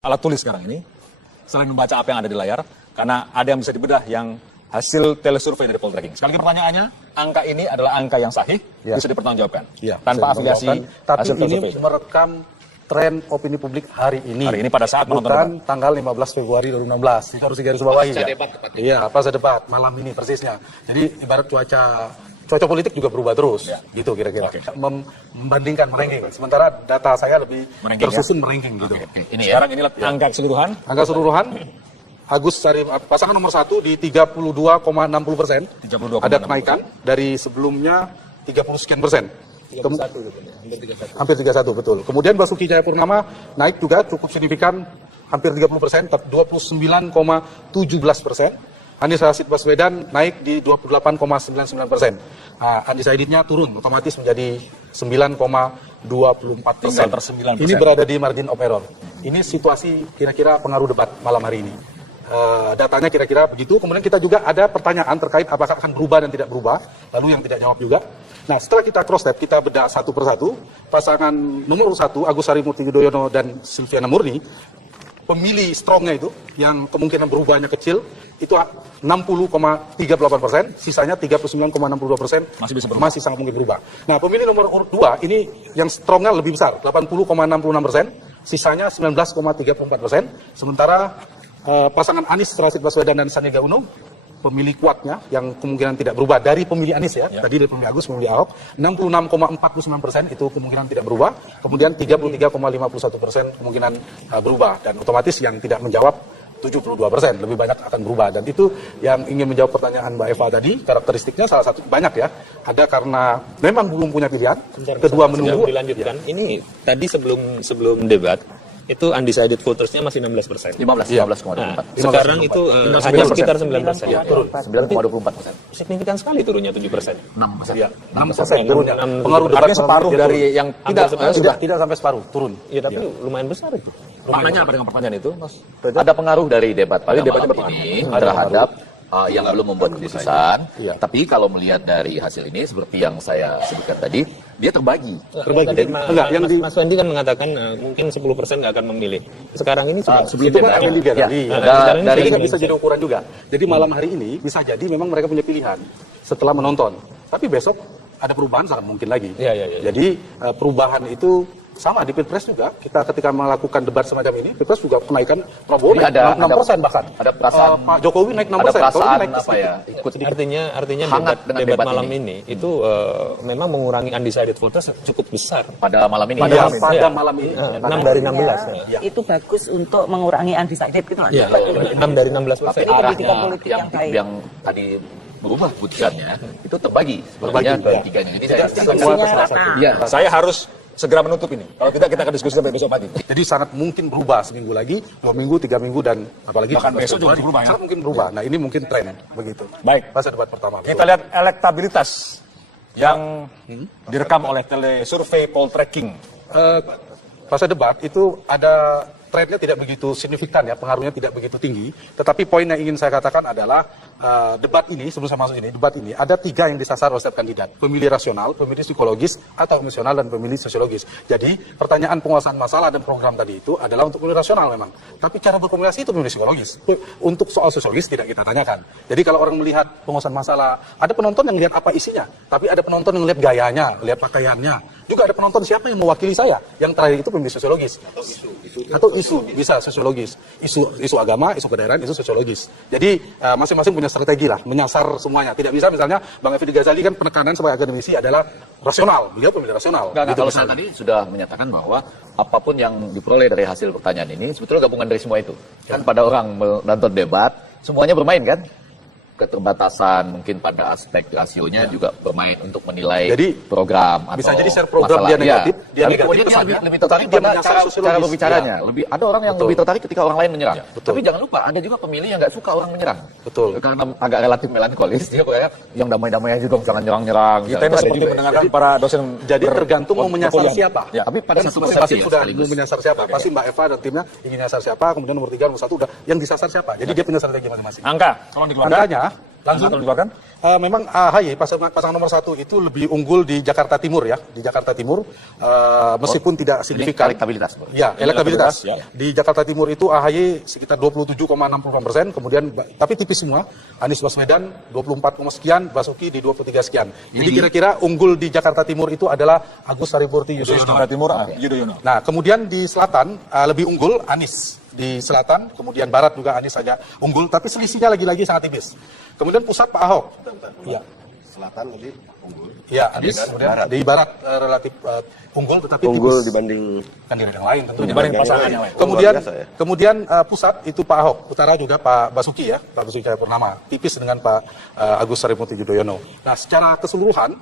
alat tulis sekarang ini, selain membaca apa yang ada di layar, karena ada yang bisa dibedah yang hasil telesurvei dari Poltreking. Sekali lagi pertanyaannya, angka ini adalah angka yang sahih, bisa dipertanggungjawabkan, tanpa afiliasi tapi hasil telesurvei. ini merekam tren opini publik hari ini. Hari ini pada saat menonton bukan tanggal 15 Februari 2016. Itu harus digarisbawahi ya. Iya, pasca debat malam ini persisnya. Jadi ibarat cuaca politik juga berubah terus, gitu kira-kira. Membandingkan meranking. Sementara data saya lebih tersusun meranking gitu. Ini ya. Sekarang inilah angka keseluruhan. Angka keseluruhan, Agus Sari pasangan nomor 1 di 32,60%. 32,60%. Ada kenaikan dari sebelumnya 30 sekian persen. Hampir 31 betul. Kemudian Basuki Cahayapurnama naik juga cukup signifikan, hampir 30%, 29,17%. Anies Rashid Baswedan naik di 28,99%. Nah, undecided-nya turun, otomatis menjadi 9,24%. Ini berada di margin of error. Ini situasi kira-kira pengaruh debat malam hari ini. Datanya kira-kira begitu. Kemudian kita juga ada pertanyaan terkait apakah akan berubah dan tidak berubah. Lalu yang tidak jawab juga. Nah, setelah kita cross step, kita bedah satu persatu. Pasangan nomor 1, Agus Harimurti Yudhoyono dan Silviana Murni, pemilih strongnya itu, yang kemungkinan berubahnya kecil, itu 60,38%, sisanya 39,62% masih sangat mungkin berubah. Nah, pemilih nomor urut 2 ini yang strongnya lebih besar, 80,66%, sisanya 19,34%. Sementara pasangan Anies Rashid Baswedan dan Sandiaga Uno, pemilih kuatnya yang kemungkinan tidak berubah dari pemilih Anies ya. Tadi dari pemilih Agus, pemilih Ahok, 66,49% itu kemungkinan tidak berubah, kemudian 33,51% kemungkinan berubah, dan otomatis yang tidak menjawab 72%, lebih banyak akan berubah. Dan itu yang ingin menjawab pertanyaan Mbak Eva tadi, karakteristiknya salah satu banyak ya, ada karena memang belum punya pilihan, kedua menunggu. Dilanjutkan, ini tadi sebelum debat, itu undecided votersnya masih 16%. 15,24. Sekarang itu hanya sekitar 9%. Ya, turun 9,24%. Signifikan sekali turunnya 7%. 6%. Ya, 6% turunnya. Pengaruh debatnya separuh dari yang tidak sampai separuh, turun. Iya, tapi lumayan besar itu. Maknanya apa dengan pertanyaan itu, Mas? Ada pengaruh dari debat pada malam ini terhadap yang belum membuat keputusan. Tapi kalau melihat dari hasil ini, seperti yang saya sebutkan tadi, dia terbagi. Mas Wendy kan mengatakan mungkin 10% nggak akan memilih. Sekarang ini sebelum itu kan akan digali. Dari ini bisa jadi ukuran juga. Jadi malam hari ini bisa jadi memang mereka punya pilihan setelah menonton. Tapi besok ada perubahan sangat mungkin lagi. Jadi perubahan itu sama di Pilpres juga, kita ketika melakukan debat semacam ini, Pilpres juga kenaikan Prabowo naik 6% bahkan. Ada perasaan Pak Jokowi naik 6%. Ada perasaan naik apa ya? Artinya debat malam ini itu memang mengurangi undecided voters cukup besar. Pada malam ini. Pada malam ini. 6 dari 16. Itu bagus untuk mengurangi undecided gitu. 6 dari 16%. Tapi pendidikan politik yang baik. Yang tadi berubah putusannya itu terbagi sebenarnya dari tiganya. Jadi Saya harus segera menutup ini. Kalau tidak, kita akan diskusi sampai besok pagi. Jadi sangat mungkin berubah seminggu lagi, 2 minggu, 3 minggu, dan apalagi bahkan besok juga berubah ya. Sangat mungkin berubah. Nah, ini mungkin tren begitu. Baik. Pas debat pertama. Kita lihat elektabilitas yang direkam oleh telesurvei Poltreking. Pas debat itu ada trennya tidak begitu signifikan ya, pengaruhnya tidak begitu tinggi. Tetapi poin yang ingin saya katakan adalah debat ini, sebelum saya masuk ini, debat ini ada 3 yang disasar oleh setiap kandidat. Pemilih rasional, pemilih psikologis, atau emosional, dan pemilih sosiologis. Jadi pertanyaan penguasaan masalah dan program tadi itu adalah untuk pemilih rasional memang. Tapi cara berkomunikasi itu pemilih psikologis. Untuk soal sosiologis tidak kita tanyakan. Jadi kalau orang melihat penguasaan masalah, ada penonton yang lihat apa isinya. Tapi ada penonton yang lihat gayanya, lihat pakaiannya. Juga ada penonton siapa yang mewakili saya. Yang terakhir itu pemilih sosiologis. Atau isu bisa sosiologis, isu agama, isu kedaerahan, isu sosiologis. Jadi masing-masing punya strategi lah, menyasar semuanya. Tidak bisa misalnya Bang Effendi Ghazali kan penekanan sebagai akademisi adalah rasional, beliau pemilih rasional. Kalau saya tadi sudah menyatakan bahwa apapun yang diperoleh dari hasil pertanyaan ini sebetulnya gabungan dari semua itu. Kan pada orang menonton debat semuanya bermain kan? Keterbatasan mungkin pada aspek rasionya juga bermain untuk menilai program atau bisa jadi share program dia negatif, dia negatif lebih tertarik pada cara berbicaranya. Ada orang yang lebih tertarik ketika orang lain menyerang. Tapi jangan lupa ada juga pemilih yang nggak suka orang menyerang. Karena agak relatif melankolis, dia kayak yang damai-damai aja dong, jangan nyerang-nyerang. Kita ini seperti mendengarkan para dosen. Jadi tergantung mau menyasar siapa. Tapi pada satu persepsi sudah mau menyasar siapa. Pasti Mbak Eva dan timnya ingin menyasar siapa, kemudian nomor 3, nomor 1 udah yang disasar siapa. Jadi dia punya strategi masing-masing. Angka, kalau dikeluarkan. Angkanya Langsung dikeluarkan? Memang AHY pasangan nomor 1 itu lebih unggul di Jakarta Timur ya, di Jakarta Timur meskipun tidak signifikan. Elektabilitas. Ya, elektabilitas. Ya. Di Jakarta Timur itu AHY sekitar 27,60%, kemudian tapi tipis semua. Anies Baswedan 24, sekian, Basuki di 23 sekian. Jadi kira-kira unggul di Jakarta Timur itu adalah Agus Harimurti Yudhoyono. Jakarta Timur, Yudhoyono. Nah, kemudian di selatan lebih unggul Anies di selatan, kemudian barat juga Anies agak unggul, tapi selisihnya lagi-lagi sangat tipis. Kemudian pusat Pak Ahok. Iya. Selatan lebih unggul. Iya, Anies. Kemudian di barat relatif unggul, tetapi Unggul tipis dibanding kandidat yang lain tentunya. Dibanding pasangan yang lain. Kemudian, Luar biasa ya. kemudian pusat itu Pak Ahok, utara juga Pak Basuki ya, Pak Basuki Cahayapurnama, tipis dengan Pak Agus Harimurti Yudhoyono. Nah, secara keseluruhan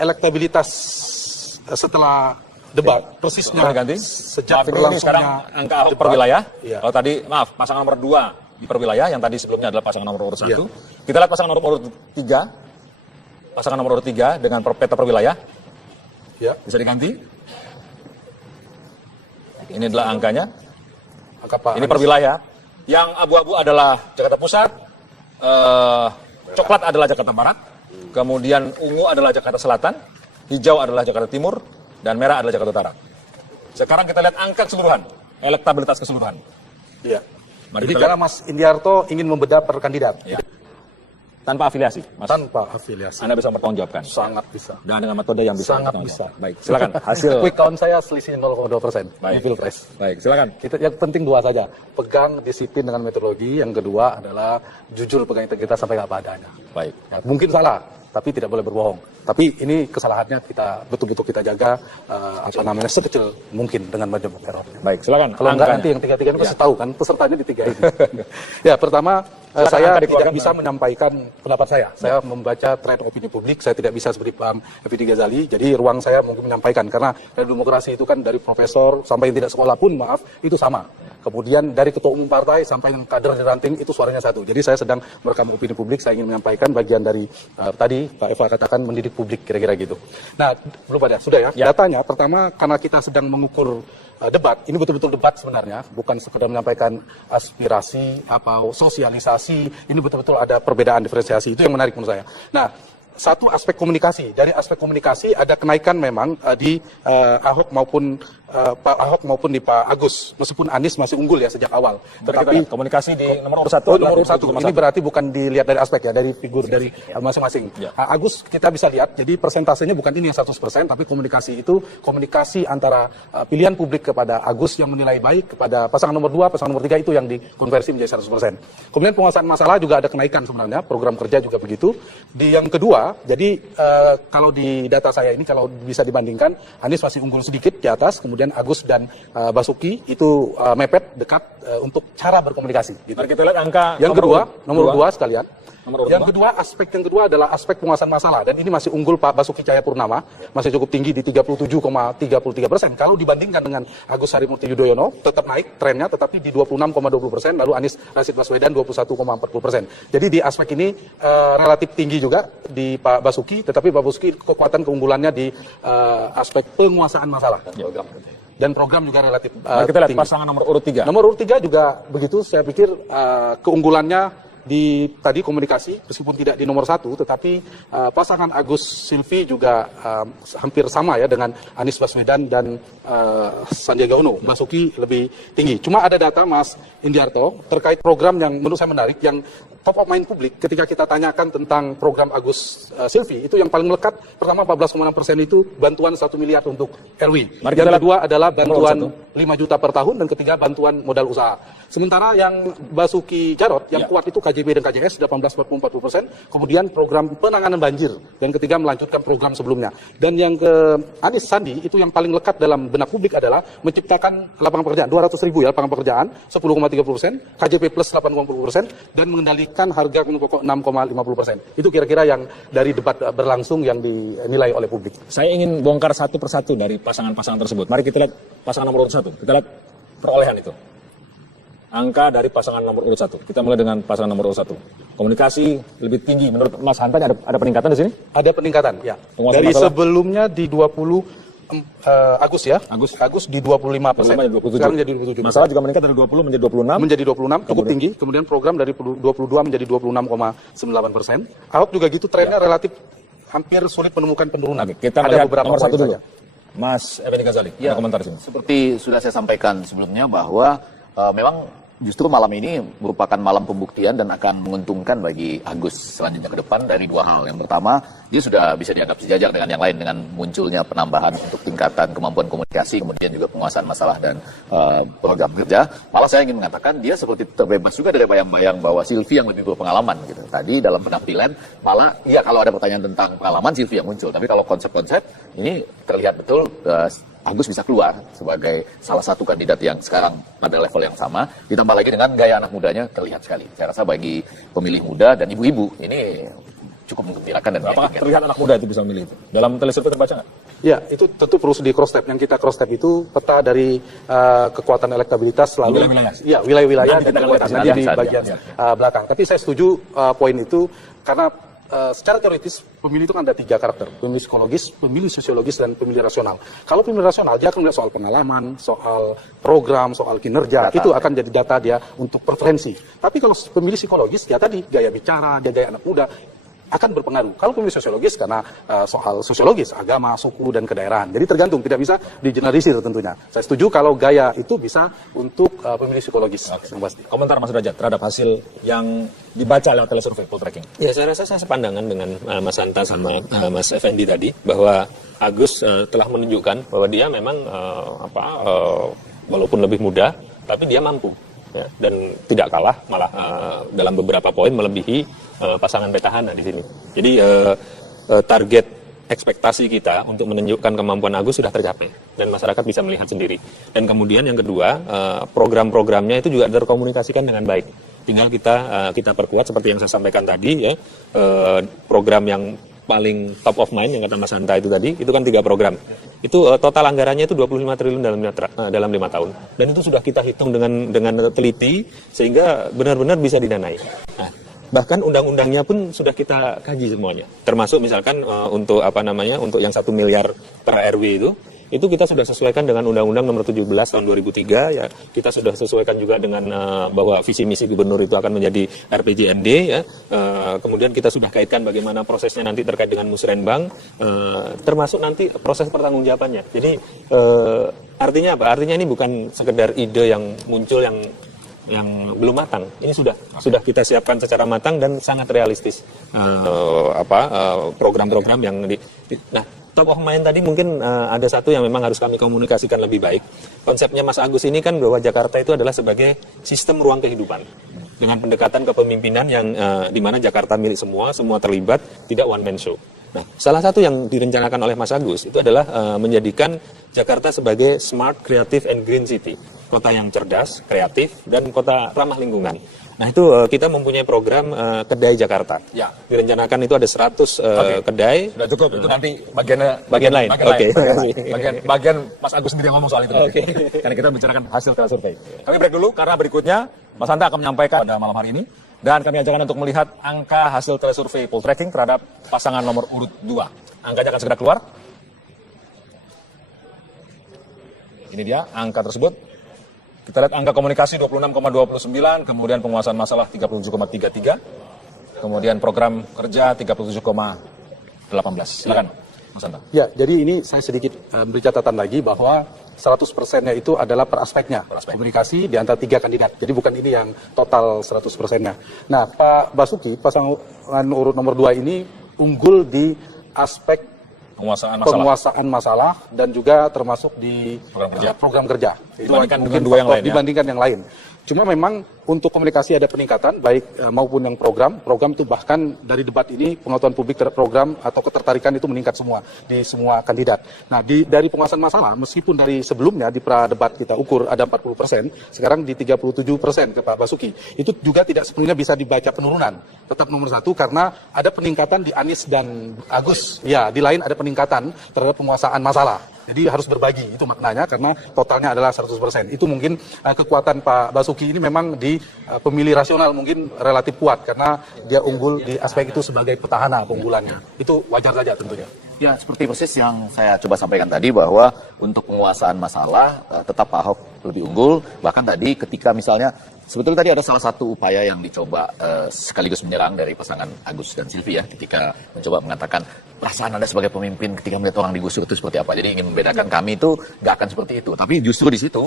elektabilitas setelah debat persisnya ganti. sejak Maaf, ini sekarang berlangsungnya angka Ahok per debat. wilayah. Iya. Kalau tadi, maaf, pasangan nomor 2 di per wilayah, yang tadi sebelumnya adalah pasangan nomor urut 1. Iya. Kita lihat pasangan nomor urut 3. Pasangan nomor urut 3 dengan peta per wilayah. Ya, Bisa diganti. Ini adalah angkanya. angka Pak Ini per wilayah. Yang abu-abu adalah Jakarta Pusat, coklat adalah Jakarta Barat, kemudian ungu adalah Jakarta Selatan, hijau adalah Jakarta Timur, dan merah adalah Jakarta Utara. Sekarang kita lihat angka keseluruhan, elektabilitas keseluruhan. Iya. Mari Jadi kita karena Mas Indiarto ingin membedah per kandidat, Ya. Tanpa afiliasi, Mas. tanpa afiliasi, Anda bisa mempertanggungjawabkan. sangat bisa. Dan dengan metode yang bisa. Sangat mempertanggungjawabkan. bisa. Baik, silakan. Hasil. Quick count saya selisih 0,2% di Baik. Pilpres. Baik, silakan. Itu yang penting dua saja. Pegang disiplin dengan metodologi. Yang kedua adalah jujur pegang integritas sampai apa adanya. Baik. Ya, mungkin salah, tapi tidak boleh berbohong. Tapi ini kesalahannya kita betul-betul kita jaga sekecil mungkin dengan medium error. Baik, silakan. Kalau enggak Angkanya. nanti yang tiga-tiga ini pasti Ya. tahu kan pesertanya di tiga ini. Ya, pertama Silakan, saya angka tidak dikeluarkan, bisa menyampaikan pendapat saya. Saya membaca tren opini publik, saya tidak bisa seperti Pak Effendi Ghazali. Jadi ruang saya mungkin menyampaikan karena dari demokrasi itu kan dari profesor sampai yang tidak sekolah pun maaf itu sama. Kemudian dari ketua umum partai sampai yang kader di ranting itu suaranya satu. Jadi saya sedang merekam opini publik, saya ingin menyampaikan bagian dari tadi Pak Eva katakan mendidik publik kira-kira gitu. Nah, belum ada, sudah ya. Ya. Datanya pertama karena kita sedang mengukur debat, ini betul-betul debat sebenarnya, bukan sekedar menyampaikan aspirasi atau sosialisasi, ini betul-betul ada perbedaan diferensiasi, itu yang menarik menurut saya. Nah, satu aspek komunikasi, dari aspek komunikasi ada kenaikan memang di Ahok maupun Pak Ahok maupun di Pak Agus, meskipun Anies masih unggul ya sejak awal. Tetapi Tetapi komunikasi di nomor urut 1. nomor urut 1. Ini berarti bukan dilihat dari aspek ya, dari figur dari masing-masing. Ya. Agus kita bisa lihat, jadi persentasenya bukan ini yang 100%, tapi komunikasi itu komunikasi antara pilihan publik kepada Agus yang menilai baik, kepada pasangan nomor 2, pasangan nomor 3 itu yang dikonversi menjadi 100%. Kemudian penguasaan masalah juga ada kenaikan sebenarnya, program kerja juga begitu. Di yang kedua, jadi kalau di data saya ini kalau bisa dibandingkan, Anies masih unggul sedikit di atas, kemudian Agus dan Basuki itu mepet dekat untuk cara berkomunikasi. Gitu. Mari kita lihat angka Yang kedua, nomor 2 sekalian. Nomor Yang kedua, aspek yang kedua adalah aspek penguasaan masalah. Dan ini masih unggul Pak Basuki Cahayapurnama, masih cukup tinggi di 37,33%. Kalau dibandingkan dengan Agus Harimurti Yudhoyono, tetap naik trennya, tetapi di 26,20%. Lalu Anies Rashid Baswedan 21,40%. Jadi di aspek ini relatif tinggi juga di Pak Basuki, tetapi Pak Basuki kekuatan keunggulannya di aspek penguasaan masalah. Dan program juga relatif Mari kita lihat tinggi. pasangan nomor urut 3. Nomor urut 3 juga begitu, saya pikir keunggulannya di tadi komunikasi, meskipun tidak di nomor 1, tetapi pasangan Agus Silvi juga hampir sama ya dengan Anies Baswedan dan Sandiaga Uno. Basuki lebih tinggi. Cuma ada data Mas Indiarto terkait program yang menurut saya menarik, yang top of mind publik ketika kita tanyakan tentang program Agus Silvi, itu yang paling melekat, pertama 14,6% itu bantuan 1 miliar untuk RW. Mari kita Yang lihat kedua adalah bantuan nomor 5 juta per tahun, dan ketiga bantuan modal usaha. Sementara yang Basuki Jarot, yang Ya. kuat itu KJB dan KJS 18,40%, kemudian program penanganan banjir, dan ketiga melanjutkan program sebelumnya. Dan yang ke Anies Sandi, itu yang paling lekat dalam benak publik adalah menciptakan lapangan pekerjaan, 200.000 ya lapangan pekerjaan, 10,30%, KJP plus 8,40%, dan mengendalikan harga kebutuhan pokok 6,50%. Itu kira-kira yang dari debat berlangsung yang dinilai oleh publik. Saya ingin bongkar satu persatu dari pasangan-pasangan tersebut. Mari kita lihat pasangan nomor urut 1. Kita lihat perolehan itu. Angka dari pasangan nomor urut 1. Kita mulai dengan pasangan nomor urut 1. Komunikasi lebih tinggi. Menurut Mas Hanta ada peningkatan di sini? Ada peningkatan, ya. Penguasaan Dari masalah. sebelumnya di 20 Agus ya. Agus di 25%. 27. Sekarang jadi 27. Masalah juga meningkat dari 20 menjadi 26. Menjadi 26, cukup tinggi. Kemudian program dari 22 menjadi 26,9%. Ahok juga gitu, trennya relatif hampir sulit menemukan penurunan. Oke, kita ada melihat beberapa nomor satu poin dulu. saja. Mas Effendi Ghazali, ada komentar sini. Seperti sudah saya sampaikan sebelumnya bahwa memang justru malam ini merupakan malam pembuktian dan akan menguntungkan bagi Agus selanjutnya ke depan dari dua hal. Yang pertama, dia sudah bisa dianggap sejajar dengan yang lain dengan munculnya penambahan untuk tingkatan kemampuan komunikasi, kemudian juga penguasaan masalah dan program kerja. Malah saya ingin mengatakan dia seperti terbebas juga dari bayang-bayang bahwa Silvi yang lebih berpengalaman gitu. Tadi dalam penampilan malah ya kalau ada pertanyaan tentang pengalaman Silvi yang muncul, tapi kalau konsep-konsep ini terlihat betul Agus bisa keluar sebagai salah satu kandidat yang sekarang pada level yang sama, ditambah lagi dengan gaya anak mudanya terlihat sekali. Saya rasa bagi pemilih muda dan ibu-ibu ini cukup menggembirakan dan apakah terlihat anak muda itu bisa memilih itu? Dalam telesurvei terbaca nggak? Ya, itu tentu perlu di cross step. Yang kita cross step itu peta dari kekuatan elektabilitas selalu wilayah-wilayah dan nanti di bagian belakang. Tapi saya setuju poin itu karena secara teoritis pemilih itu kan ada 3 karakter, pemilih psikologis, pemilih sosiologis, dan pemilih rasional. Kalau pemilih rasional dia akan melihat soal pengalaman, soal program, soal kinerja, itu akan jadi data dia untuk preferensi. Tapi kalau pemilih psikologis ya tadi gaya bicara, dia gaya anak muda akan berpengaruh. Kalau pemilih sosiologis karena soal sosiologis, agama, suku, dan kedaerahan. Jadi tergantung, tidak bisa digeneralisir tentunya. Saya setuju kalau gaya itu bisa untuk pemilih psikologis. Komentar Mas Derajat terhadap hasil yang dibaca lewat telesurvei poltreking. Ya, saya rasa saya sepandangan dengan Mas Hanta sama Mas Effendi tadi bahwa Agus telah menunjukkan bahwa dia memang walaupun lebih muda, tapi dia mampu. Ya, dan tidak kalah, malah dalam beberapa poin melebihi pasangan petahana di sini. Jadi target ekspektasi kita untuk menunjukkan kemampuan Agus sudah tercapai dan masyarakat bisa melihat sendiri. Dan kemudian yang kedua, program-programnya itu juga terkomunikasikan dengan baik. Tinggal kita perkuat seperti yang saya sampaikan tadi ya, program yang paling top of mind yang kata Mas Hanta itu tadi, itu kan 3 program. Itu total anggarannya itu 25 triliun dalam 5 tahun. Dan itu sudah kita hitung dengan teliti sehingga benar-benar bisa didanai. Nah, bahkan undang-undangnya pun sudah kita kaji semuanya. Termasuk misalkan untuk untuk yang 1 miliar per RW itu kita sudah sesuaikan dengan Undang-Undang Nomor 17 tahun 2003 ya. Kita sudah sesuaikan juga dengan bahwa visi misi gubernur itu akan menjadi RPJMD ya. Kemudian kita sudah kaitkan bagaimana prosesnya nanti terkait dengan musrenbang, termasuk nanti proses pertanggungjawabannya. Jadi artinya apa? Artinya ini bukan sekedar ide yang muncul yang belum matang. Ini sudah kita siapkan secara matang dan sangat realistis. Program-program yang nah, top of mind tadi mungkin ada satu yang memang harus kami komunikasikan lebih baik. Konsepnya Mas Agus ini kan bahwa Jakarta itu adalah sebagai sistem ruang kehidupan. Dengan pendekatan kepemimpinan yang di mana Jakarta milik semua terlibat, tidak one man show. Nah, salah satu yang direncanakan oleh Mas Agus itu adalah menjadikan Jakarta sebagai smart, creative, and green city. Kota yang cerdas, kreatif, dan kota ramah lingkungan. Nah itu kita mempunyai program Kedai Jakarta. Ya. Direncanakan itu ada 100 kedai. Sudah cukup, itu nanti bagian lain. Oke. Bagian Mas Agus sendiri yang ngomong soal itu. Oke. Karena kita bicarakan hasil survei. Kami break dulu karena berikutnya Mas Hanta akan menyampaikan pada malam hari ini. Dan kami ajakkan untuk melihat angka hasil telesurvei poltreking terhadap pasangan nomor urut 2. Angkanya akan segera keluar. Ini dia angka tersebut. Kita lihat angka komunikasi 26,29, kemudian penguasaan masalah 37,33, kemudian program kerja 37,18. Silakan, Mas Hanta. Ya, jadi ini saya sedikit beri catatan lagi bahwa 100%-nya itu adalah per aspeknya. Komunikasi di antara 3 kandidat. Jadi bukan ini yang total 100%-nya. Nah, Pak Basuki, pasangan urut nomor 2 ini unggul di aspek penguasaan masalah dan juga termasuk di program kerja. Dibandingkan yang lain. Cuma memang untuk komunikasi ada peningkatan baik maupun yang program itu bahkan dari debat ini pengetahuan publik terhadap program atau ketertarikan itu meningkat semua di semua kandidat. Nah, dari penguasaan masalah meskipun dari sebelumnya di pra debat kita ukur ada 40%, sekarang di 37% ke Pak Basuki. Itu juga tidak sepenuhnya bisa dibaca penurunan. Tetap nomor 1 karena ada peningkatan di Anies dan Agus. Ya, di lain ada peningkatan terhadap penguasaan masalah. Jadi harus berbagi, itu maknanya karena totalnya adalah 100%. Itu mungkin kekuatan Pak Basuki ini memang di pemilih rasional mungkin relatif kuat karena dia unggul di aspek itu sebagai petahana keunggulannya. Itu wajar saja tentunya. Ya, seperti persis yang saya coba sampaikan tadi bahwa untuk penguasaan masalah tetap Pak Ahok lebih unggul. Bahkan tadi ketika misalnya sebetulnya tadi ada salah satu upaya yang dicoba sekaligus menyerang dari pasangan Agus dan Silvi ya, ketika mencoba mengatakan perasaan Anda sebagai pemimpin ketika melihat orang digusur itu seperti apa. Jadi ingin membedakan kami itu nggak akan seperti itu. Tapi justru di situ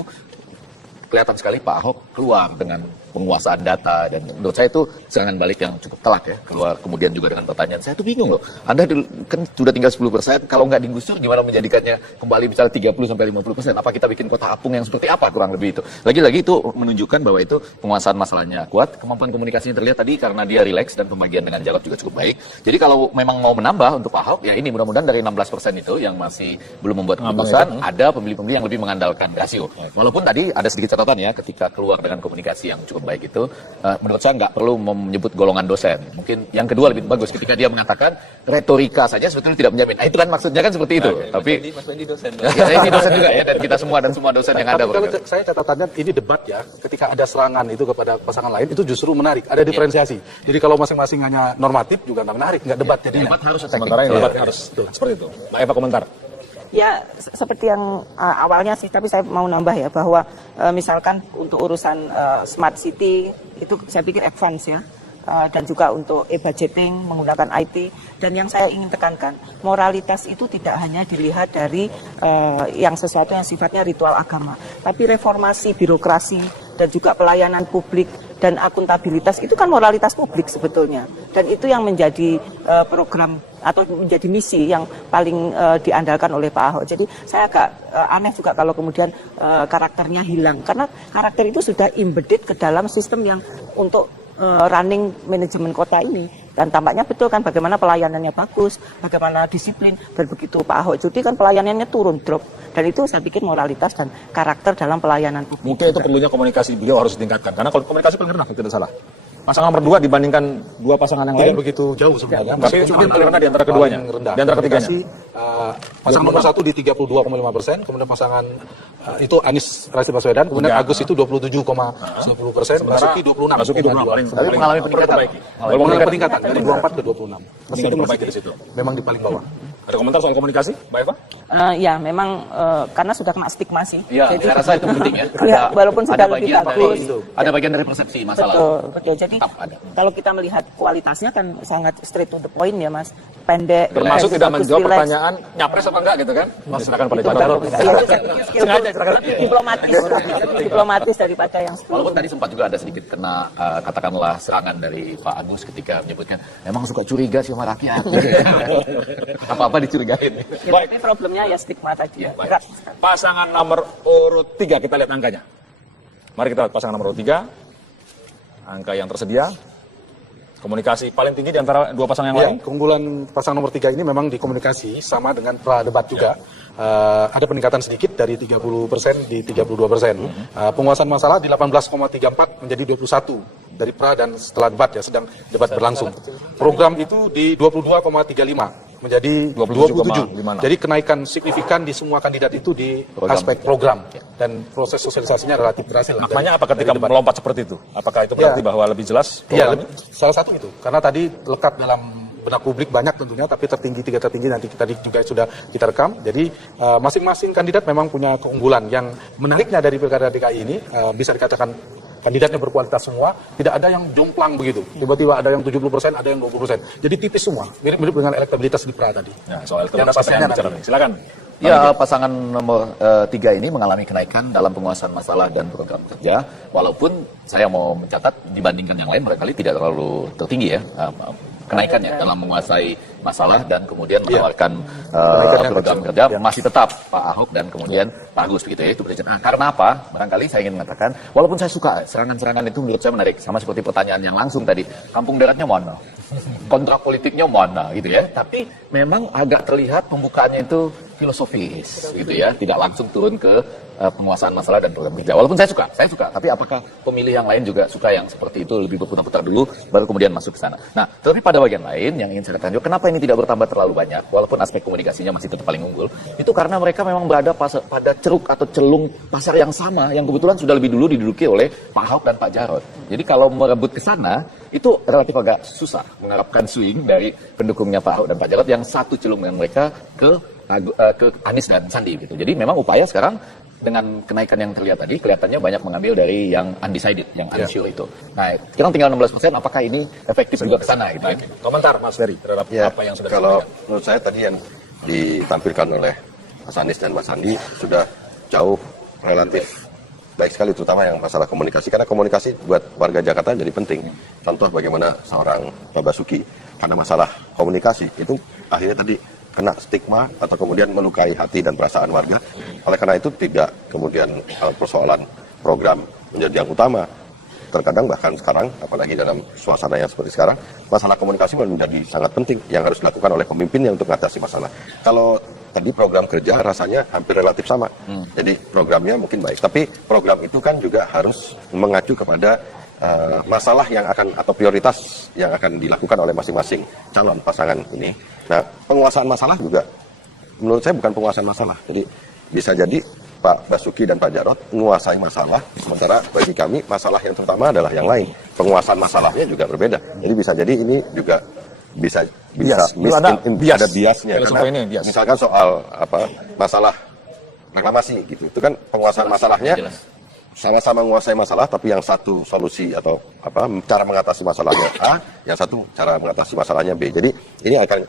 kelihatan sekali Pak Ahok keluar dengan penguasaan data, dan menurut saya itu serangan balik yang cukup telak ya, keluar kemudian juga dengan pertanyaan. Saya tuh bingung loh, Anda kan sudah tinggal 10%, kalau nggak digusur gimana menjadikannya kembali misalnya 30-50%, apa kita bikin kota apung yang seperti apa, kurang lebih itu. Lagi-lagi itu menunjukkan bahwa itu penguasaan masalahnya kuat, kemampuan komunikasinya terlihat tadi karena dia rileks dan pembagian dengan Jarod juga cukup baik. Jadi kalau memang mau menambah untuk Pak Ahok, ya ini mudah-mudahan dari 16% itu yang masih belum membuat keputusan, ada pemilih-pemilih yang lebih mengandalkan rasio. Walaupun tadi ada sedikit catatan ya, ketika keluar dengan komunikasi yang cukup baik itu, menurut saya nggak perlu menyebut golongan dosen. Mungkin yang kedua lebih bagus ketika dia mengatakan retorika saja sebetulnya tidak menjamin. Nah, itu kan maksudnya kan seperti itu. Tapi Mas Fendi dosen. ya, saya ini dosen juga ya, dan kita semua dosen yang ada. Tapi kalau saya catatannya ini debat ya, ketika ada serangan itu kepada pasangan lain itu justru menarik, ada diferensiasi. Jadi kalau masing-masing hanya normatif juga nggak menarik, nggak debat jadi. Debat harus Sementara yang debat harus seperti itu. Mbak Eva, komentar. Ya, seperti yang awalnya sih, tapi saya mau nambah ya, bahwa misalkan untuk urusan smart city, itu saya pikir advance ya. Dan juga untuk e-budgeting menggunakan IT. Dan yang saya ingin tekankan, moralitas itu tidak hanya dilihat dari yang sesuatu yang sifatnya ritual agama, tapi reformasi birokrasi dan juga pelayanan publik dan akuntabilitas itu kan moralitas publik sebetulnya. Dan itu yang menjadi program atau menjadi misi yang paling diandalkan oleh Pak Ahok. Jadi saya agak aneh juga kalau kemudian karakternya hilang, karena karakter itu sudah embedded ke dalam sistem yang untuk running manajemen kota ini. Dan tampaknya betul kan bagaimana pelayanannya bagus, bagaimana disiplin, dan begitu Pak Ahok cuti kan pelayanannya turun, drop. Dan itu saya pikir moralitas dan karakter dalam pelayanan publik. Mungkin itu perlunya komunikasi beliau harus ditingkatkan. Karena kalau komunikasi paling rendah, kalau tidak salah. Pasangan nomor 2 dibandingkan dua pasangan yang Tidak lain. begitu jauh sebenarnya. Tapi cuma paling rendah di antara keduanya. Di antara ketiganya. Pasangan nomor 1 di 32,5%, kemudian pasangan itu Anies Rashid Baswedan, kemudian Agus itu 27,10%, Basuki 26. Basuki 26. Tapi mengalami peningkatan. Mengalami peningkatan dari 24 ke 26. Tinggal Meskipun diperbaiki masih di situ. memang di paling bawah. Ada komentar soal komunikasi, Mbak Eva? Ya memang karena sudah kena stigma sih. Ya, saya rasa itu penting ya. Ya, walaupun sudah lebih bagian bagus. ada bagian dari persepsi masalah. Betul. Jadi kalau kita melihat kualitasnya kan sangat straight to the point ya, Mas. Pendek. Termasuk tidak bagus, menjawab relax. pertanyaan nyapres apa enggak gitu kan? Silakan pada Itu Jarod. Iya, itu skill diplomatis daripada yang Walaupun tadi sempat juga ada sedikit kena katakanlah serangan dari Pak Agus ketika menyebutkan emang suka curiga sih sama rakyat. Apa-apa dicurigain. Ya, tapi problemnya ya stigma tadi. Baik. Pasangan nomor urut 3, kita lihat angkanya. Mari kita lihat pasangan nomor urut 3. Angka yang tersedia. Komunikasi paling tinggi di antara dua pasangan yang Ya, lain. keunggulan pasangan nomor 3 ini memang di komunikasi sama dengan pra debat juga. Ada peningkatan sedikit dari 30% di 32%. Penguasaan masalah di 18,34 menjadi 21 dari pra dan setelah debat ya, sedang debat berlangsung. Program itu di 22,35 menjadi 27. Jadi kenaikan signifikan di semua kandidat itu di aspek program, dan proses sosialisasinya relatif berhasil. Maknanya apa ketika melompat seperti itu? Apakah itu berarti bahwa lebih jelas? Iya, salah satu itu. Karena tadi lekat dalam benak publik banyak tentunya, tapi tiga tertinggi nanti tadi juga sudah kita rekam. Jadi masing-masing kandidat memang punya keunggulan. Yang menariknya dari Pilkada DKI ini bisa dikatakan kandidatnya berkualitas semua, tidak ada yang jomplang begitu. Tiba-tiba ada yang 70%, ada yang 20%. Jadi tipis semua, mirip-mirip dengan elektabilitas di pra tadi. Ya, soal elektabilitas kita yang bicara nih. Silakan. Ya, pasangan nomor 3 ini mengalami kenaikan dalam penguasaan masalah dan program kerja. Walaupun saya mau mencatat dibandingkan yang lain barangkali tidak terlalu tertinggi ya kenaikannya dalam menguasai masalah dan kemudian menawarkan program kerja. Masih tetap Pak Ahok dan kemudian Pak Agus begitu ya, itu berjalan. Karena apa? Barangkali saya ingin mengatakan, walaupun saya suka serangan-serangan itu menurut saya menarik, sama seperti pertanyaan yang langsung tadi, kampung daratnya mana? Kontrak politiknya mana gitu ya. Tapi memang agak terlihat pembukaannya itu filosofis gitu ya, tidak langsung turun ke penguasaan masalah dan program kerja. Walaupun saya suka, tapi apakah pemilih yang lain juga suka yang seperti itu, lebih berputar-putar dulu baru kemudian masuk ke sana. Nah, tapi pada bagian lain yang ingin saya katakan juga, kenapa ini tidak bertambah terlalu banyak walaupun aspek komunikasinya masih tetap paling unggul, itu karena mereka memang berada pada ceruk atau celung pasar yang sama yang kebetulan sudah lebih dulu diduduki oleh Pak Ahok dan Pak Jarot. Jadi kalau merebut ke sana itu relatif agak susah mengharapkan swing dari pendukungnya Pak Ahok dan Pak Jarot yang satu celung dengan mereka ke Anies dan Sandi gitu. Jadi memang upaya sekarang dengan kenaikan yang terlihat tadi, kelihatannya banyak mengambil dari yang undecided, yang unsure itu. Nah, sekarang tinggal 16%, apakah ini efektif juga ke sana gitu. Komentar Mas Ferry terhadap apa yang sudah Kalau disampaikan. menurut saya tadi yang ditampilkan oleh Mas Anies dan Mas Sandi sudah jauh relatif baik sekali, terutama yang masalah komunikasi, karena komunikasi buat warga Jakarta jadi penting. Contoh bagaimana seorang Pak Basuki karena masalah komunikasi itu akhirnya tadi kena stigma atau kemudian melukai hati dan perasaan warga. Oleh karena itu tidak kemudian persoalan program menjadi yang utama. Terkadang bahkan sekarang, apalagi dalam suasana yang seperti sekarang, masalah komunikasi menjadi sangat penting yang harus dilakukan oleh pemimpinnya untuk mengatasi masalah. Kalau tadi program kerja rasanya hampir relatif sama. Jadi programnya mungkin baik, tapi program itu kan juga harus mengacu kepada masalah yang akan atau prioritas yang akan dilakukan oleh masing-masing calon pasangan ini. Nah, penguasaan masalah juga menurut saya bukan penguasaan masalah. Jadi bisa jadi Pak Basuki dan Pak Jarot menguasai masalah, sementara bagi kami masalah yang terutama adalah yang lain. Penguasaan masalahnya juga berbeda. Jadi bisa jadi ini juga bisa ada biasnya. Karena misalkan soal masalah reklamasi gitu, itu kan penguasaan masalahnya sama-sama menguasai masalah, tapi yang satu solusi atau cara mengatasi masalahnya A, yang satu cara mengatasi masalahnya B. Jadi ini akan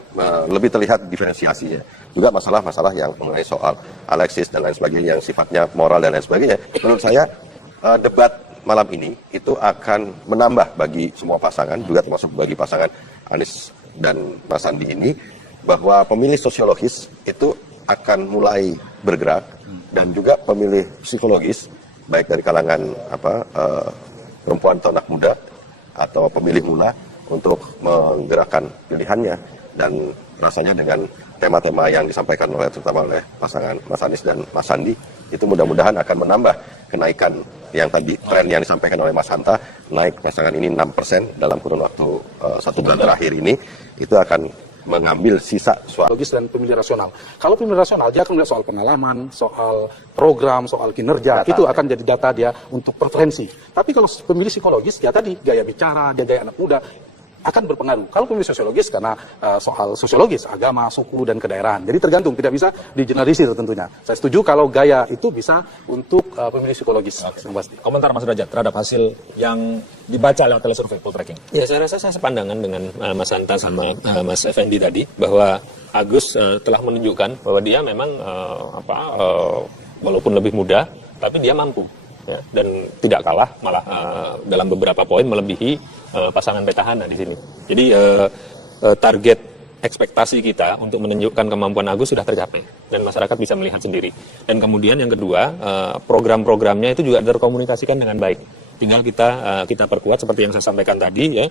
lebih terlihat diferensiasinya. Juga masalah-masalah yang mengenai soal Alexis dan lain sebagainya yang sifatnya moral dan lain sebagainya. Menurut saya debat malam ini itu akan menambah bagi semua pasangan, juga termasuk bagi pasangan Anies dan Mas Sandi ini, bahwa pemilih sosiologis itu akan mulai bergerak dan juga pemilih psikologis baik dari kalangan perempuan atau anak muda atau pemilih mula untuk menggerakkan pilihannya, dan rasanya dengan tema-tema yang disampaikan terutama oleh pasangan Mas Anies dan Mas Sandi itu mudah-mudahan akan menambah kenaikan yang tadi tren yang disampaikan oleh Mas Hanta, naik pasangan ini 6% dalam kurun waktu 1 bulan terakhir ini, itu akan mengambil sisa suara logis dan pemilih rasional. Kalau pemilih rasional, dia akan melihat soal pengalaman, soal program, soal kinerja, itu akan jadi data dia untuk preferensi. Tapi kalau pemilih psikologis, ya tadi gaya bicara, dia gaya anak muda, akan berpengaruh. Kalau pemilih sosiologis, karena soal sosiologis, agama, suku, dan kedaerahan. Jadi tergantung, tidak bisa digeneralisir tentunya. Saya setuju kalau gaya itu bisa untuk pemilih psikologis. Komentar Mas Derajat terhadap hasil yang dibaca lewat telesurvey poltreking. Ya, saya rasa saya sepandangan dengan Mas Hanta sama Mas Effendi tadi, bahwa Agus telah menunjukkan bahwa dia memang walaupun lebih muda, tapi dia mampu. Ya, dan tidak kalah, malah dalam beberapa poin melebihi pasangan petahana di sini. Jadi target ekspektasi kita untuk menunjukkan kemampuan Agus sudah tercapai dan masyarakat bisa melihat sendiri. Dan kemudian yang kedua, program-programnya itu juga terkomunikasikan dengan baik. Tinggal kita perkuat seperti yang saya sampaikan tadi ya,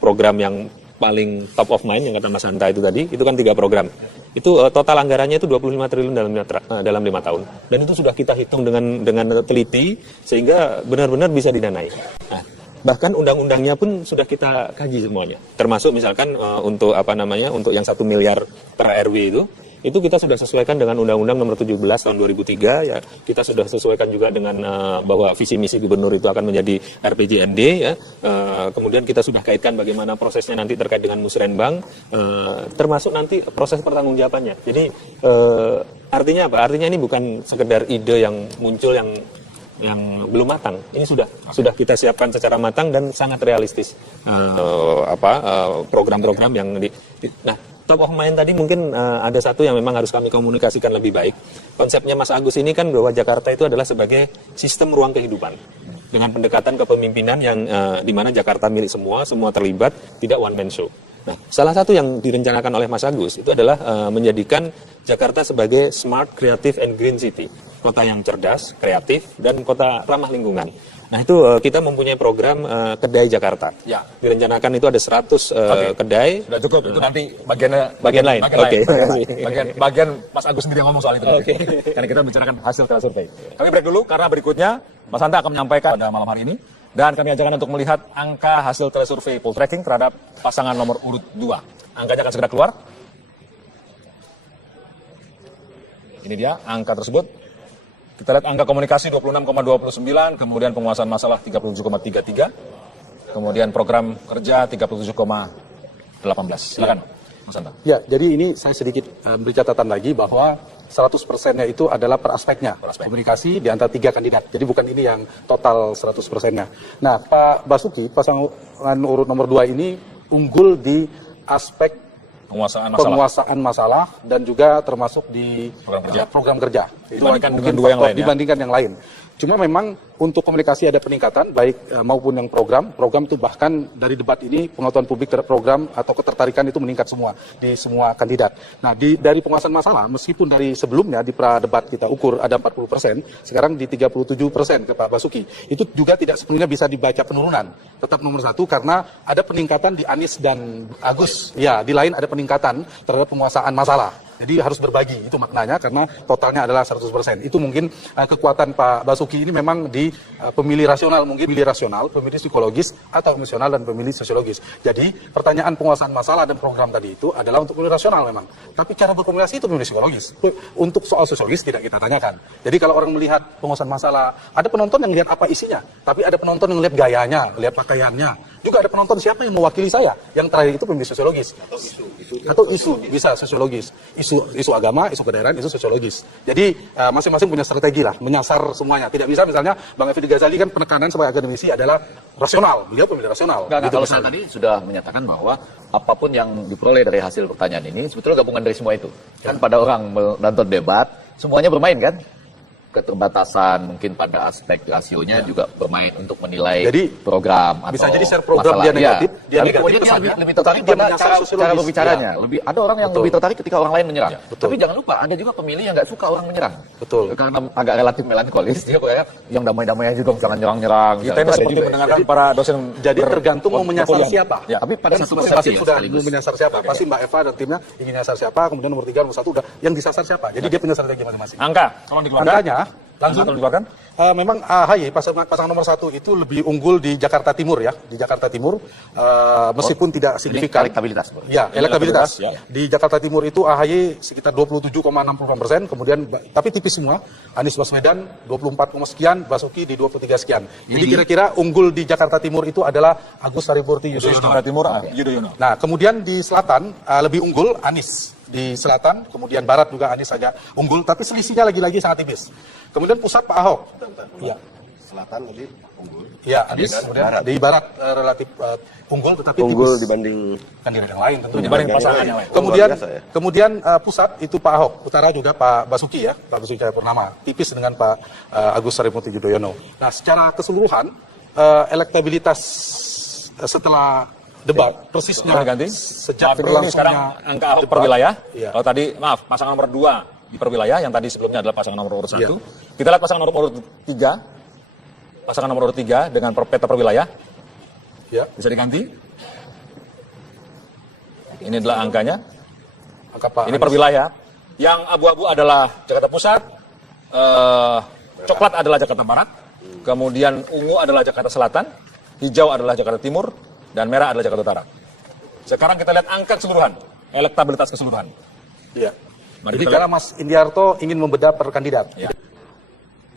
program yang paling top of mind yang kata Mas Hanta itu tadi, itu kan 3 program. Itu total anggarannya itu 25 triliun dalam 5 tahun. Dan itu sudah kita hitung dengan teliti sehingga benar-benar bisa didanai. Nah, bahkan undang-undangnya pun sudah kita kaji semuanya. Termasuk misalkan untuk untuk yang 1 miliar per RW itu kita sudah sesuaikan dengan Undang-Undang Nomor 17 tahun 2003 ya. Kita sudah sesuaikan juga dengan bahwa visi misi gubernur itu akan menjadi RPJMD ya. Kemudian kita sudah kaitkan bagaimana prosesnya nanti terkait dengan musrenbang, termasuk nanti proses pertanggungjawabannya. Jadi artinya apa? Artinya ini bukan sekedar ide yang muncul yang belum matang. Ini sudah kita siapkan secara matang dan sangat realistis. Program-program yang nah, top of mind tadi mungkin ada satu yang memang harus kami komunikasikan lebih baik. Konsepnya Mas Agus ini kan bahwa Jakarta itu adalah sebagai sistem ruang kehidupan dengan pendekatan kepemimpinan yang di mana Jakarta milik semua terlibat, tidak one man show. Nah, salah satu yang direncanakan oleh Mas Agus itu adalah menjadikan Jakarta sebagai smart, creative, and green city. Kota yang cerdas, kreatif, dan kota ramah lingkungan. Nah itu kita mempunyai program kedai Jakarta. Ya. Direncanakan itu ada 100 kedai. Sudah cukup, itu nanti Bagian lain. Oke. Bagian Mas Agus sendiri yang ngomong soal itu. Oke. Karena kita bicarakan hasil survei. Kami break dulu karena berikutnya Mas Hanta akan menyampaikan pada malam hari ini. Dan kami ajakkan untuk melihat angka hasil telesurvei poll tracking terhadap pasangan nomor urut 2. Angkanya akan segera keluar. Ini dia angka tersebut. Kita lihat angka komunikasi 26,29, kemudian penguasaan masalah 37,33, kemudian program kerja 37,18. Silakan, Mas Hanta. Ya, jadi ini saya sedikit beri catatan lagi bahwa 100%-nya itu adalah per aspeknya. Komunikasi di antara 3 kandidat. Jadi bukan ini yang total 100%-nya. Nah, Pak Basuki, pasangan urut nomor 2 ini unggul di aspek penguasaan masalah dan juga termasuk di program kerja. Dibandingkan dengan dua yang lain. Dibandingkan yang lain. Cuma memang untuk komunikasi ada peningkatan baik maupun yang program itu bahkan dari debat ini pengetahuan publik terhadap program atau ketertarikan itu meningkat semua di semua kandidat. Nah, dari penguasaan masalah meskipun dari sebelumnya di pra debat kita ukur ada 40%, sekarang di 37% ke Pak Basuki. Itu juga tidak sepenuhnya bisa dibaca penurunan. Tetap nomor 1 karena ada peningkatan di Anies dan Agus. Ya, di lain ada peningkatan terhadap penguasaan masalah. Jadi harus berbagi, itu maknanya karena totalnya adalah 100%. Itu mungkin kekuatan Pak Basuki ini memang di pemilih rasional, mungkin pemilih rasional, pemilih psikologis, atau emosional dan pemilih sosiologis. Jadi pertanyaan penguasaan masalah dan program tadi itu adalah untuk pemilih rasional memang. Tapi cara berkomunikasi itu pemilih psikologis. Untuk soal sosiologis tidak kita tanyakan. Jadi kalau orang melihat penguasaan masalah, ada penonton yang lihat apa isinya, tapi ada penonton yang lihat gayanya, lihat pakaiannya. Juga ada penonton siapa yang mewakili saya. Yang terakhir itu pemilih sosiologis. Atau isu bisa sosiologis. Isu agama, isu kedaerahan, isu sosiologis. Jadi masing-masing punya strategi lah, menyasar semuanya. Tidak bisa misalnya Bang Effendi Ghazali kan penekanan sebagai akademisi adalah rasional. Beliau pemilih rasional. Enggak, kalau saya tadi sudah menyatakan bahwa apapun yang diperoleh dari hasil pertanyaan ini sebetulnya gabungan dari semua itu. Kan pada orang menonton debat, semuanya bermain kan? Keterbatasan mungkin pada aspek rasionya juga bermain untuk menilai jadi, program atau bisa jadi share program dia negatif, dia negatif lebih tertarik pada cara berbicaranya. Lebih ada orang yang lebih tertarik ketika orang lain menyerang. Tapi jangan lupa ada juga pemilih yang nggak suka orang menyerang. Betul. Karena agak relatif melankolis dia kayak yang damai-damai aja dong, jangan nyerang-nyerang. Kita ini seperti mendengarkan para dosen. Jadi tergantung mau menyasar siapa. Ya, tapi pada satu pasti sudah menyasar siapa. Pasti Mbak Eva dan timnya ingin menyasar siapa, kemudian nomor 3, nomor 1 udah yang disasar siapa. Jadi dia punya strategi masing-masing. Angka, kalau dikeluarkan. Angkanya langsung dikeluarkan. Memang AHY pasangan nomor 1 itu lebih unggul di Jakarta Timur ya, di Jakarta Timur meskipun tidak signifikan. Elektabilitas. Ya, elektabilitas. Di Jakarta Timur itu AHY sekitar 27,60%, kemudian tapi tipis semua. Anies Baswedan 24, sekian, Basuki di 23 sekian. Jadi kira-kira unggul di Jakarta Timur itu adalah Agus Harimurti Yudhoyono. Jakarta Timur Yudhoyono. Nah, kemudian di selatan lebih unggul Anies. Di selatan, kemudian barat juga Anies saja unggul, tapi selisihnya lagi-lagi sangat tipis. Kemudian pusat Pak Ahok. Iya. Selatan tadi unggul. Iya, Anies. Kemudian di barat relatif unggul, tetapi Unggul tipis. dibanding Kandidat yang lain tentunya. Dibanding pasangan yang lain. Kemudian pusat itu Pak Ahok, utara juga Pak Basuki ya, Pak Basuki Cahayapurnama, tipis dengan Pak Agus Harimurti Yudhoyono. Nah, secara keseluruhan elektabilitas setelah debat persisnya ganti. sejak ini sekarang angka Ahok per wilayah. Iya. Kalau tadi pasangan nomor 2 di per wilayah, yang tadi sebelumnya adalah pasangan nomor urut 1. Iya. Kita lihat pasangan nomor urut 3. Pasangan nomor urut 3 dengan peta per wilayah. Ya. Bisa diganti. Ini adalah angkanya. Angka Pak Ini per Anies. wilayah. Yang abu-abu adalah Jakarta Pusat, coklat adalah Jakarta Barat, kemudian ungu adalah Jakarta Selatan, hijau adalah Jakarta Timur, dan merah adalah Jakarta Utara. Sekarang kita lihat angka keseluruhan, elektabilitas keseluruhan. Iya. Mari Jadi kita karena Mas Indiarto ingin membedah per kandidat. Ya.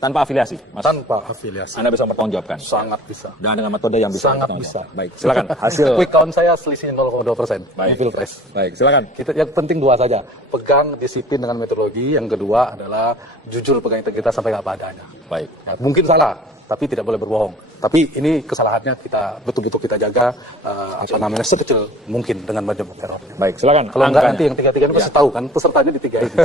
Tanpa afiliasi, Mas. Tanpa afiliasi. Anda bisa mempertanggungjawabkan. Sangat bisa. Dan dengan metode yang bisa. Sangat mempertanggungjawabkan. bisa. Baik, silakan. Hasil. Quick count saya selisih 0,2% di Pilpres. Baik, silakan. Yang penting 2 saja. Pegang disiplin dengan metodologi. Yang kedua adalah jujur pegang integritas sampai apa adanya. Baik. Ya, mungkin salah, tapi tidak boleh berbohong. Tapi ini kesalahannya kita betul-betul kita jaga sekecil mungkin dengan majemuk teror. Baik, silakan. Kalau enggak nanti yang 3-3 ini pasti tahu kan pesertanya di 3 ini.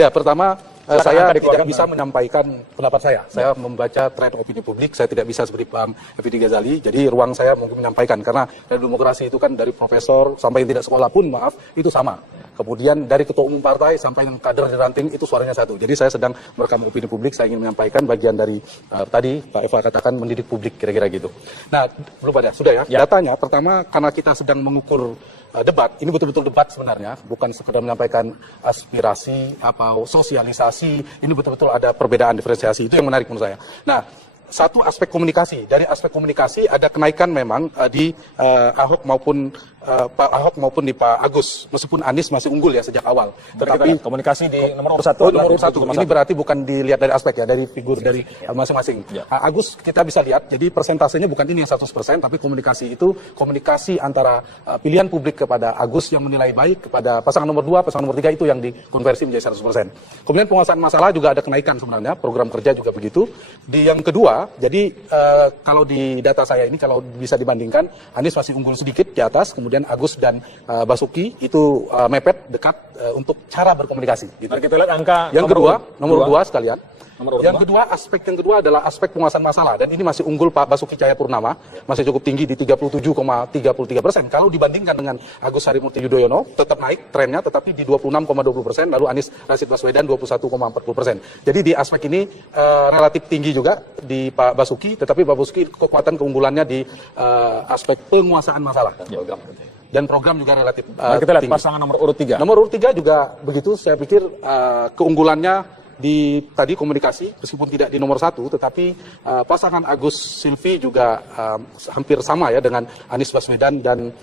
Ya, pertama saya tidak bisa menyampaikan pendapat saya. Saya membaca tren opini publik, saya tidak bisa seperti Pak Effendi Ghazali. Jadi ruang saya mungkin menyampaikan karena dari demokrasi itu kan dari profesor sampai yang tidak sekolah pun maaf itu sama. Kemudian dari ketua umum partai sampai yang kader di ranting itu suaranya satu. Jadi saya sedang merekam opini publik, saya ingin menyampaikan bagian dari tadi Pak Eva katakan mendidik publik kira-kira gitu. Nah, belum ada, sudah ya. Datanya pertama karena kita sedang mengukur debat, ini betul-betul debat sebenarnya, bukan sekedar menyampaikan aspirasi atau sosialisasi, ini betul-betul ada perbedaan diferensiasi, itu yang menarik menurut saya. Nah, satu aspek komunikasi, dari aspek komunikasi ada kenaikan memang di Ahok maupun Pak Ahok maupun di Pak Agus, meskipun Anies masih unggul ya sejak awal. Tetapi komunikasi di nomor urut 1. Nomor urut 1, ini berarti bukan dilihat dari aspek ya, dari figur dari masing-masing. Agus kita bisa lihat, jadi persentasenya bukan ini yang 100%, tapi komunikasi itu komunikasi antara pilihan publik kepada Agus yang menilai baik, kepada pasangan nomor 2, pasangan nomor 3 itu yang dikonversi menjadi 100%. Kemudian penguasaan masalah juga ada kenaikan sebenarnya, program kerja juga begitu. Di yang kedua, jadi kalau di data saya ini kalau bisa dibandingkan, Anies masih unggul sedikit di atas, kemudian Agus dan Basuki itu mepet dekat untuk cara berkomunikasi. Gitu. Mari kita lihat angka yang kedua, nomor 2 sekalian. Yang kedua, aspek yang kedua adalah aspek penguasaan masalah, dan ini masih unggul Pak Basuki Cahayapurnama, masih cukup tinggi di 37,33%. Kalau dibandingkan dengan Agus Harimurti Yudhoyono, tetap naik trennya, tetapi di 26,20%, lalu Anies Rashid Baswedan 21,40%. Jadi di aspek ini relatif tinggi juga di Pak Basuki, tetapi Pak Basuki kekuatan keunggulannya di aspek penguasaan masalah. Dan program juga relatif kita lihat tinggi. pasangan nomor urut 3. Nomor urut 3 juga begitu, saya pikir keunggulannya di tadi komunikasi, meskipun tidak di nomor 1, tetapi pasangan Agus Silvi juga hampir sama ya dengan Anies Baswedan dan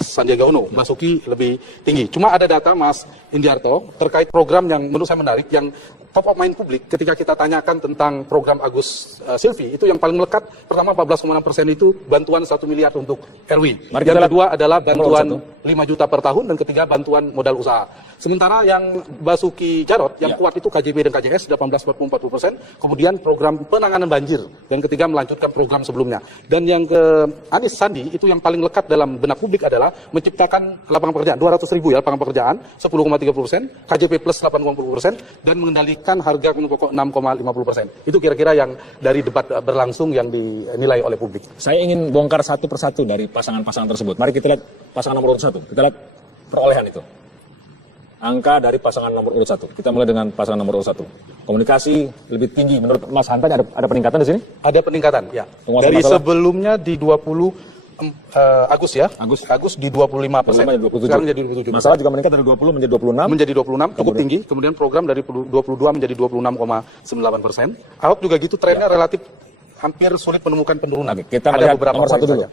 Sandiaga Uno. Basuki lebih tinggi. Cuma ada data Mas Indiarto terkait program yang menurut saya menarik, yang top of mind publik ketika kita tanyakan tentang program Agus Silvi, itu yang paling melekat, pertama 14,6% itu bantuan 1 miliar untuk RW. Yang kedua adalah bantuan 5 juta per tahun, dan ketiga bantuan modal usaha. Sementara yang Basuki Jarot, yang kuat itu KJP dan KJS 18,40%, kemudian program penanganan banjir, yang ketiga melanjutkan program sebelumnya. Dan yang ke Anies Sandi, itu yang paling lekat dalam benak publik adalah menciptakan lapangan pekerjaan, 200.000 ya lapangan pekerjaan, 10,30%, KJP plus 8,40%, dan mengendalikan harga minyak pokok 6,50%. Itu kira-kira yang dari debat berlangsung yang dinilai oleh publik. Saya ingin bongkar satu persatu dari pasangan-pasangan tersebut. Mari kita lihat pasangan nomor urut 1. Kita lihat perolehan itu. Angka dari pasangan nomor urut 1. Kita mulai dengan pasangan nomor urut 1. Komunikasi lebih tinggi. Menurut Mas Hanta ada peningkatan di sini? Ada peningkatan, ya. Dari sebelumnya di 20 Agus ya. Agus di 25%. Sekarang menjadi 27%. Masalah juga meningkat dari 20 menjadi 26. Menjadi 26, cukup tinggi. Kemudian program dari 22 menjadi 26,9%. Ahok juga gitu, trennya relatif hampir sulit menemukan penurunan. Kita ada melihat beberapa nomor 1 dulu. saja.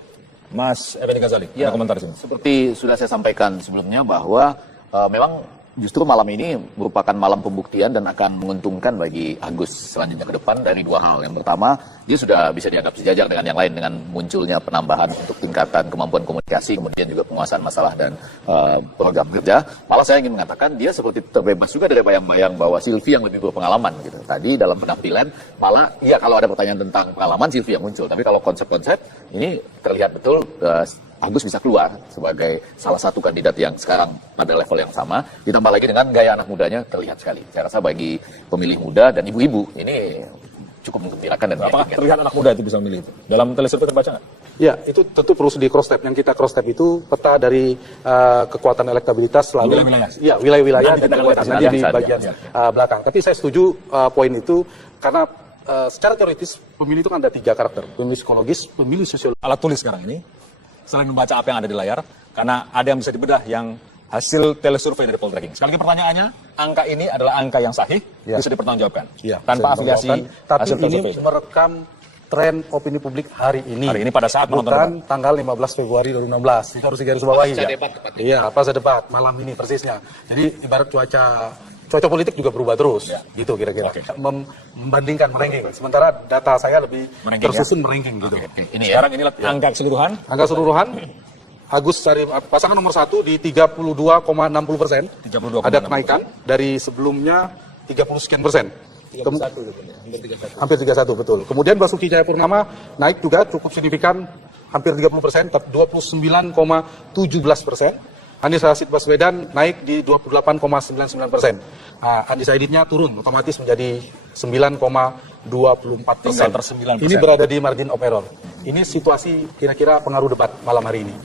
Mas Effendi Ghazali, ada komentar di sini. Seperti sudah saya sampaikan sebelumnya bahwa memang justru malam ini merupakan malam pembuktian dan akan menguntungkan bagi Agus selanjutnya ke depan dari dua hal. Yang pertama, dia sudah bisa dianggap sejajar dengan yang lain dengan munculnya penambahan untuk tingkatan kemampuan komunikasi, kemudian juga penguasaan masalah dan program kerja. Malah saya ingin mengatakan dia seperti terbebas juga dari bayang-bayang bahwa Silvi yang lebih berpengalaman gitu. Tadi dalam penampilan malah ya kalau ada pertanyaan tentang pengalaman Silvi yang muncul, tapi kalau konsep-konsep ini terlihat betul Agus bisa keluar sebagai salah satu kandidat yang sekarang pada level yang sama, ditambah lagi dengan gaya anak mudanya terlihat sekali. Saya rasa bagi pemilih muda dan ibu-ibu ini cukup menggembirakan dan apakah terlihat anak muda itu bisa memilih itu? Dalam telesurvei terbaca nggak? Ya, itu tentu perlu di cross step. Yang kita cross step itu peta dari kekuatan elektabilitas selalu wilayah-wilayah dan nanti di bagian belakang. Tapi saya setuju poin itu karena secara teoritis pemilih itu kan ada 3 karakter, pemilih psikologis, pemilih sosiologis. Alat tulis sekarang ini, selain membaca apa yang ada di layar, karena ada yang bisa dibedah yang hasil telesurvei dari Poltreking. Sekali lagi pertanyaannya, angka ini adalah angka yang sahih, bisa dipertanggungjawabkan, tanpa afiliasi tapi hasil ini telesurvei. merekam tren opini publik hari ini. Hari ini pada saat menonton bukan tanggal 15 Februari 2016. Itu harus digarisbawahi ya. Iya, pasca debat malam ini persisnya. Jadi ibarat cuaca politik juga berubah terus, gitu kira-kira. Membandingkan meranking. Sementara data saya lebih tersusun meranking gitu. Ini sekarang ini angka keseluruhan. Angka keseluruhan Agus pasangan nomor 1 di 32,60%. Ada kenaikan dari sebelumnya 30 sekian persen. Hampir 31 betul. Kemudian Basuki Cahayapurnama naik juga cukup signifikan, hampir 30%, 29,17%. Anies Rashid Baswedan naik di 28,99%. Nah, undecided-nya turun, otomatis menjadi 9,24%. Ini berada di margin of error. Ini situasi kira-kira pengaruh debat malam hari ini.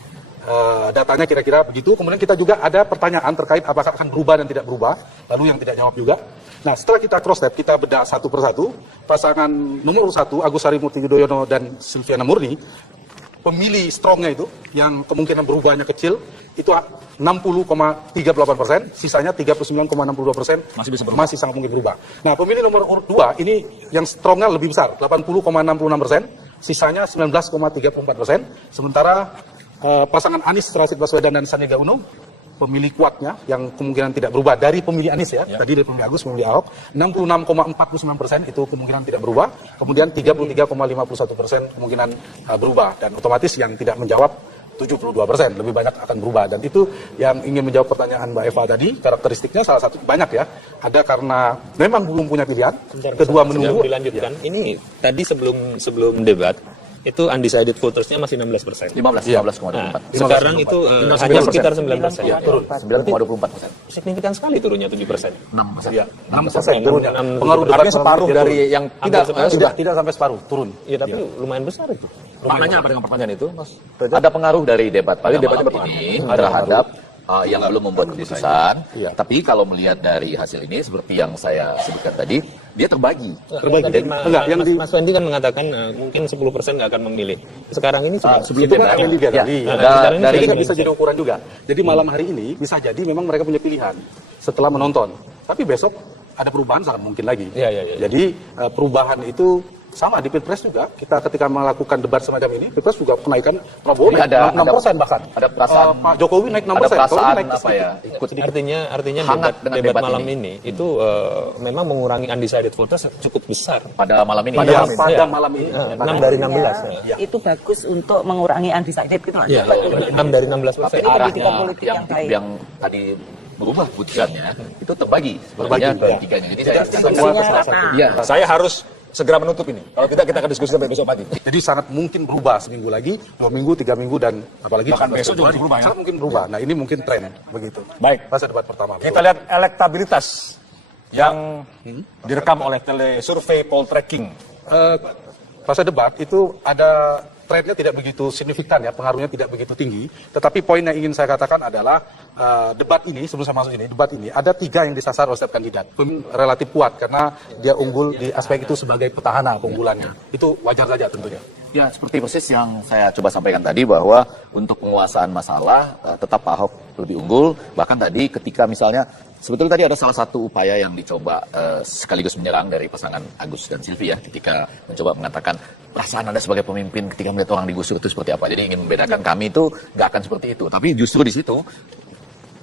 Datanya kira-kira begitu. Kemudian kita juga ada pertanyaan terkait apakah akan berubah dan tidak berubah. Lalu yang tidak jawab juga. Nah, setelah kita cross step, kita bedah satu persatu. Pasangan nomor 1 Agus Harimurti Yudhoyono dan Silviana Murni, pemilih strongnya itu yang kemungkinan berubahnya kecil itu 60,38%, sisanya 39,62% masih sangat mungkin berubah. Nah, pemilih nomor urut 2 ini yang strongnya lebih besar, 80,66%, sisanya 19,34%. Sementara pasangan Anies Rashid Baswedan dan Sandiaga Uno, pemilih kuatnya yang kemungkinan tidak berubah dari pemilih Anies ya. Tadi dari pemilih Agus, pemilih Ahok, 66,49% itu kemungkinan tidak berubah, kemudian 33,51% kemungkinan berubah, dan otomatis yang tidak menjawab 72%, lebih banyak akan berubah. Dan itu yang ingin menjawab pertanyaan Mbak Eva tadi, karakteristiknya salah satu banyak ya, ada karena memang belum punya pilihan, kedua menunggu. Dilanjutkan, ini tadi sebelum debat, itu undecided votersnya masih 16%. 15,24. Sekarang itu hanya sekitar 9%. Ya, turun 9,24%. Signifikan sekali turunnya 7%. 6%. Ya, 6% turunnya. Pengaruh debatnya separuh dari yang tidak sampai separuh, turun. Iya, tapi lumayan besar itu. Maknanya apa dengan pertanyaan itu, Mas? Ada pengaruh dari debat pada debatnya malam ini terhadap yang belum membuat keputusan. Tapi kalau melihat dari hasil ini, seperti yang saya sebutkan tadi, dia terbagi. Tadi Mas Wendy kan mengatakan mungkin 10% nggak akan memilih. Sekarang ini Sebelum itu kan akan dilihat dari ini bisa jadi ukuran juga. Jadi malam hari ini bisa jadi memang mereka punya pilihan setelah menonton. Tapi besok ada perubahan sangat mungkin lagi. Jadi perubahan itu sama di Pilpres juga. Kita ketika melakukan debat semacam ini, Pilpres juga kenaikan Prabowo naik 6% bahkan. Ada perasaan Pak Jokowi naik 6%. Ada perasaan naik apa ya? Ikut artinya hangat dengan debat debat malam ini itu memang mengurangi undecided voters cukup besar. pada malam ini. Pada malam ini. 6 dari 16. Itu bagus untuk mengurangi undecided gitu. Iya, 6 dari 16%. Tapi Politika arahnya politik yang baik. yang tadi berubah putusannya itu terbagi sebenarnya dari tiganya. Jadi Saya harus segera menutup ini. Kalau tidak, kita akan diskusi sampai besok pagi. Jadi sangat mungkin berubah seminggu lagi, 2 minggu, 3 minggu, dan apalagi Bahkan besok juga bisa berubah ya? Sangat mungkin berubah. Nah, ini mungkin tren begitu. Baik. Fase debat pertama. Kita lihat elektabilitas yang direkam oleh telesurvei Poltreking. Fase debat itu ada trennya tidak begitu signifikan ya, pengaruhnya tidak begitu tinggi. Tetapi poin yang ingin saya katakan adalah debat ini, sebelum saya masuk ini, debat ini ada 3 yang disasar oleh setiap kandidat. Relatif kuat karena dia unggul di aspek itu sebagai petahana keunggulannya. Itu wajar saja tentunya. Ya, seperti persis yang saya coba sampaikan tadi bahwa untuk penguasaan masalah tetap Pak Ahok lebih unggul. Bahkan tadi ketika misalnya sebetulnya tadi ada salah satu upaya yang dicoba sekaligus menyerang dari pasangan Agus dan Silvi ya, ketika mencoba mengatakan perasaan Anda sebagai pemimpin ketika melihat orang digusur itu seperti apa. Jadi ingin membedakan kami itu nggak akan seperti itu. Tapi justru di situ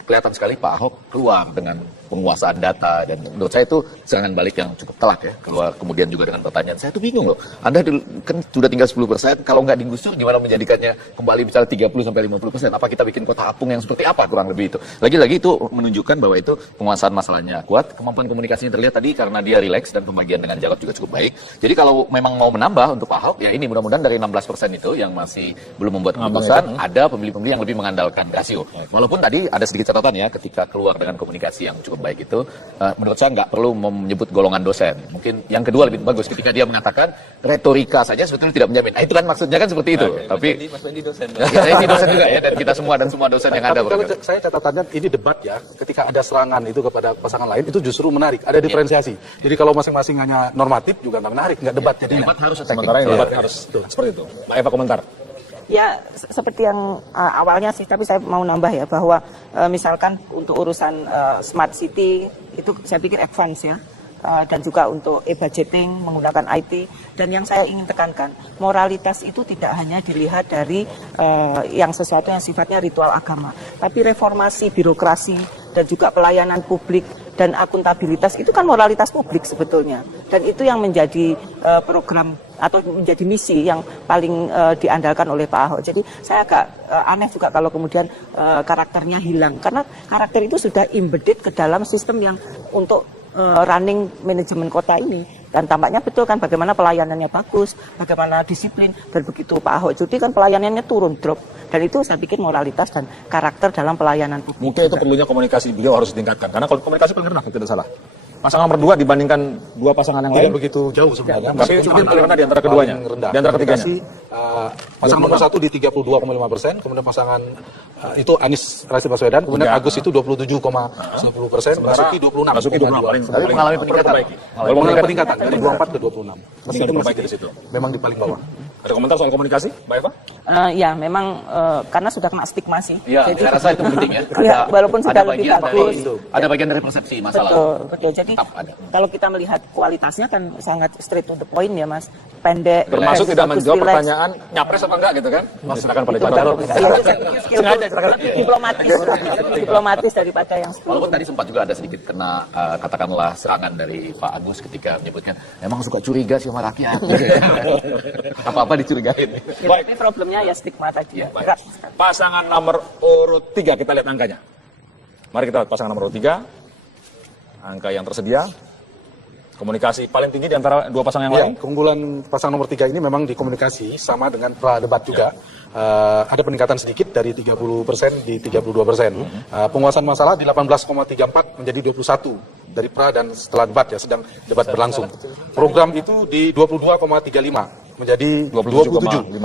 kelihatan sekali Pak Ahok keluar dengan penguasaan data, dan menurut saya itu serangan balik yang cukup telak ya, keluar kemudian juga dengan pertanyaan. Saya tuh bingung loh, Anda kan sudah tinggal 10%, kalau nggak digusur gimana menjadikannya kembali misalnya 30-50%, apa kita bikin kota apung yang seperti apa, kurang lebih itu. Lagi-lagi itu menunjukkan bahwa itu penguasaan masalahnya kuat, kemampuan komunikasinya terlihat tadi karena dia rileks dan pembagian dengan jarod juga cukup baik. Jadi kalau memang mau menambah untuk Pak Ahok, ya ini mudah-mudahan dari 16% itu yang masih belum membuat keputusan, ada pemilih-pemilih yang lebih mengandalkan rasio. Walaupun tadi ada sedikit catatan ya, ketika keluar dengan komunikasi yang cukup baik itu, menurut saya nggak perlu menyebut golongan dosen. Mungkin yang kedua lebih bagus ketika dia mengatakan retorika saja sebetulnya tidak menjamin. Nah, itu kan maksudnya kan seperti itu. Tapi Mas Wendy dosen. saya ini dosen juga ya, dan kita semua dosen yang ada. Kalau saya catatannya ini debat ya, ketika ada serangan itu kepada pasangan lain itu justru menarik, ada diferensiasi. Jadi kalau masing-masing hanya normatif juga nggak menarik, nggak debat jadinya. Debat harus Sementara yang debat harus seperti itu. Mbak Eva, komentar. Ya, seperti yang awalnya sih, tapi saya mau nambah ya, bahwa misalkan untuk urusan smart city, itu saya pikir advance ya, dan juga untuk e-budgeting menggunakan IT. Dan yang saya ingin tekankan, moralitas itu tidak hanya dilihat dari yang sesuatu yang sifatnya ritual agama, tapi reformasi birokrasi dan juga pelayanan publik dan akuntabilitas itu kan moralitas publik sebetulnya, dan itu yang menjadi program atau menjadi misi yang paling diandalkan oleh Pak Ahok. Jadi saya agak aneh juga kalau kemudian karakternya hilang, karena karakter itu sudah embedded ke dalam sistem yang untuk running manajemen kota ini. Dan tampaknya betul kan bagaimana pelayanannya bagus, bagaimana disiplin, dan begitu Pak Ahok cuti kan pelayanannya turun, drop. Dan itu saya pikir moralitas dan karakter dalam pelayanan publik. Mungkin itu perlunya komunikasi beliau harus ditingkatkan. Karena kalau komunikasi paling rendah, kalau tidak salah. Pasangan nomor 2 dibandingkan 2 pasangan yang Tidak lain. begitu jauh sebenarnya. Tapi cuma paling rendah di antara keduanya. Paling rendah. Di antara ketiganya. Pasangan nomor 1 di 32,5%, kemudian pasangan itu Anies Rashid Baswedan, kemudian Ya. Agus itu 27,10%, Basuki 26,2%. Basuki 26 paling Tapi mengalami peningkatan. Mengalami peningkatan dari 24 ke 26. Tinggal Meskipun diperbaiki masih di situ. memang di paling bawah. Ada komentar soal komunikasi, Mbak Eva? Ya memang karena sudah kena stigma sih. Iya, saya rasa itu penting ya. Ya, walaupun sudah lebih bagian bagus. ada bagian dari persepsi masalah. Betul. Jadi Tetap ada. kalau kita melihat kualitasnya kan sangat straight to the point ya Mas. Pendek. Termasuk tidak bagus, menjawab relax. pertanyaan nyapres apa enggak gitu kan? Silakan pada Pak Jarod. Iya, itu saya pikir skill diplomatis daripada yang Walaupun tadi sempat juga ada sedikit kena katakanlah serangan dari Pak Agus ketika menyebutkan emang suka curiga sih sama rakyat. Apa-apa dicurigain. Tapi problemnya ya stigma tadi. Ya, baik. Pasangan nomor urut 3 kita lihat angkanya. Mari kita lihat pasangan nomor urut 3. Angka yang tersedia. Komunikasi paling tinggi di antara 2 pasangan yang Ya, lain. keunggulan pasangan nomor 3 ini memang di komunikasi sama dengan pra debat juga. Ada peningkatan sedikit dari 30% di 32%. Penguasaan masalah di 18,34 menjadi 21 dari pra dan setelah debat ya, sedang debat berlangsung. Program itu di 22,35 menjadi 27.